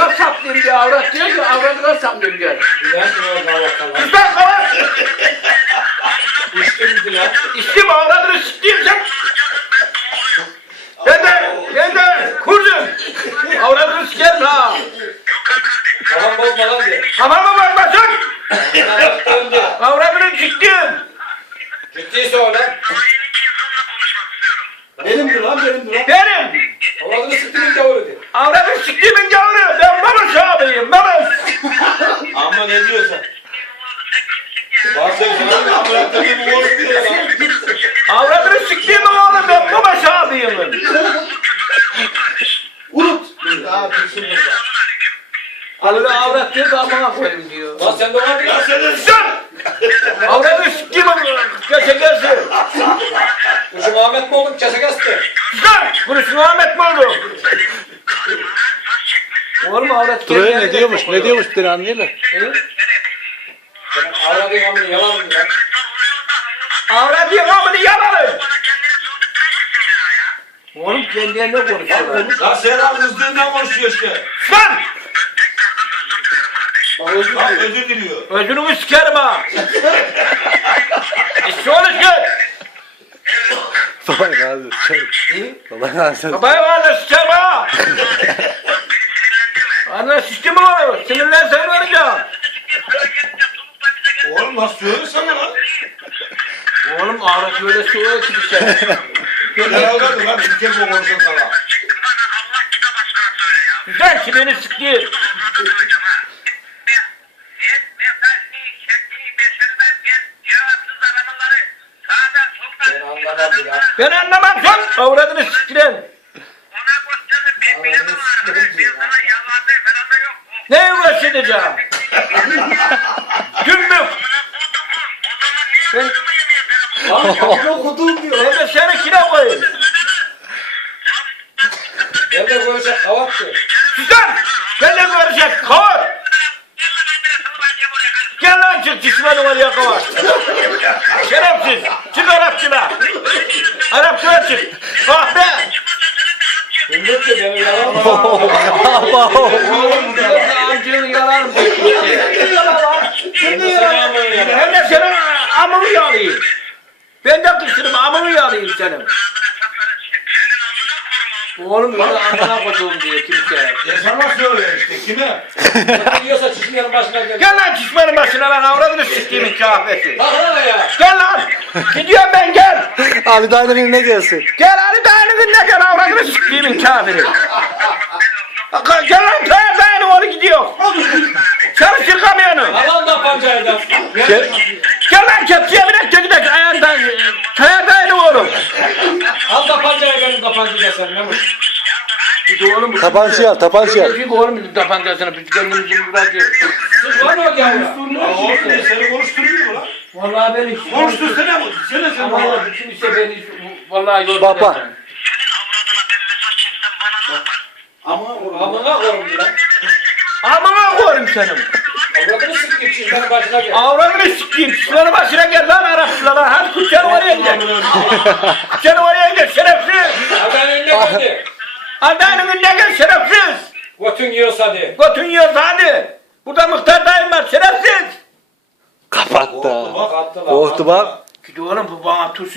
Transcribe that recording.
Avradına saplayayım diyor, avrat diyor ki avradına saplayayım diyor. Bilen sana kava kava. Sizler kavar. İşte biziler. İstim avradını sikeyim sen. Ben de, ben de kurdum. Avradını sikerim ha. Kafam bozma lan diye. Kafama bakmasın. Döndü. Avradını siktim. Ciddi söyle. Benimdir lan benimdir lan. Benim. Avradını siktimin yavru. Ben baba sahabıyım, baba. Ama ne diyorsun? Bak sen sana amına koyayım bu konuşmuyor lan. Avradını siktiğim oğlum ben baba sahabıyım. Unut. Daha düşün burada. Alını avrat diyor da amına koyayım diyor. Lan sen de var Ya ya. senin Sen! Avradını siktiğim kese kese. Kuşum Ahmet mi oldun? Kese kesti. Sen! Kuruşun Ahmet mi? Oğlum avrat Buraya ne diyormuş? Ne diyormuş bir tane anlayalım. Senin avradın amını yalan mı lan? Avrat diyor amını yalalım. Oğlum kendine ne konuşuyorlar? Lan sen ha kızdığından konuşuyor işte. Sen! Bak özür diliyor. özür diliyor. Özünü sikerim ha. İşte onu gel. Baba razı olsun. Baba razı olsun. Babaya var da sikerim ha. Anne sistemi var. Sinirlensen vereceğim. Oğlum nasıl söylesene lan? Oğlum avrat böyle soğuyor ki bir şey. Ne oldu lan? Bir kez konuşun sana. Güzel ki beni sıktı. Ben anlamam sen. Avradını siktiren. Ne uğraşacağım? Gümbük. Ben, Lan kapını okudum diyor. ben de seni kine koyayım. Ben de konuşacak kavat diyor. Güzel. Benimle görecek. Kavur. Gel lan çık düşmanım oraya kavur. Şerefsiz. Çık Arapçına. Arapçına çık. Ah be. Gündüz de benim yalan mı? Amcını yalarım. Şimdi? Hem de senin amını yalayayım. Ben de kışırım amını yalayayım senin. Oğlum bunu amına koduğum diyor kimse. Ya sana söyle işte kime? Yiyorsa çişmeyenin başına gel. Gel lan çişmenin başına lan avradını siktiğimin kahvesi. Bak lan ya. Gel lan. Gidiyorum ben gel. Ali dayının eline gelsin. Gel hadi dayanın ne gel avradını siktiğimin kafiri. Gel lan Gel. Gel lan kepçeye binek de gidelim ayağından. Kayar dayanın oğlum. Al da pancayı benim tapancayla sen Mehmet. Gidi oğlum. bu- Tabancayı al, tabancayı al. Gidi oğlum bizim tabancasını biz kendimizin buracı. Siz var mı o gavura? Ya oğlum ne seni konuşturuyor mu lan? Vallahi ben hiç... Konuştursana mı? Sene sen Ama bana. kimse beni. Vallahi yok. Baba. Ama Amına koyayım lan. Amına koyayım senin. Çişmenin başına gel. Avradını sikeyim. Şunların başına gel lan Arapçılar lan. Hadi kutçanı oraya gel. Kutçanı oraya gel şerefsiz. Haberin önüne geldi. Adamın önüne gel şerefsiz. Götün yiyorsa de. Götün yiyoruz hadi. Burada muhtar dayım var şerefsiz. Kapattı. Bak Attı lan. Korktu bak. Gidi oğlum bu bana turşu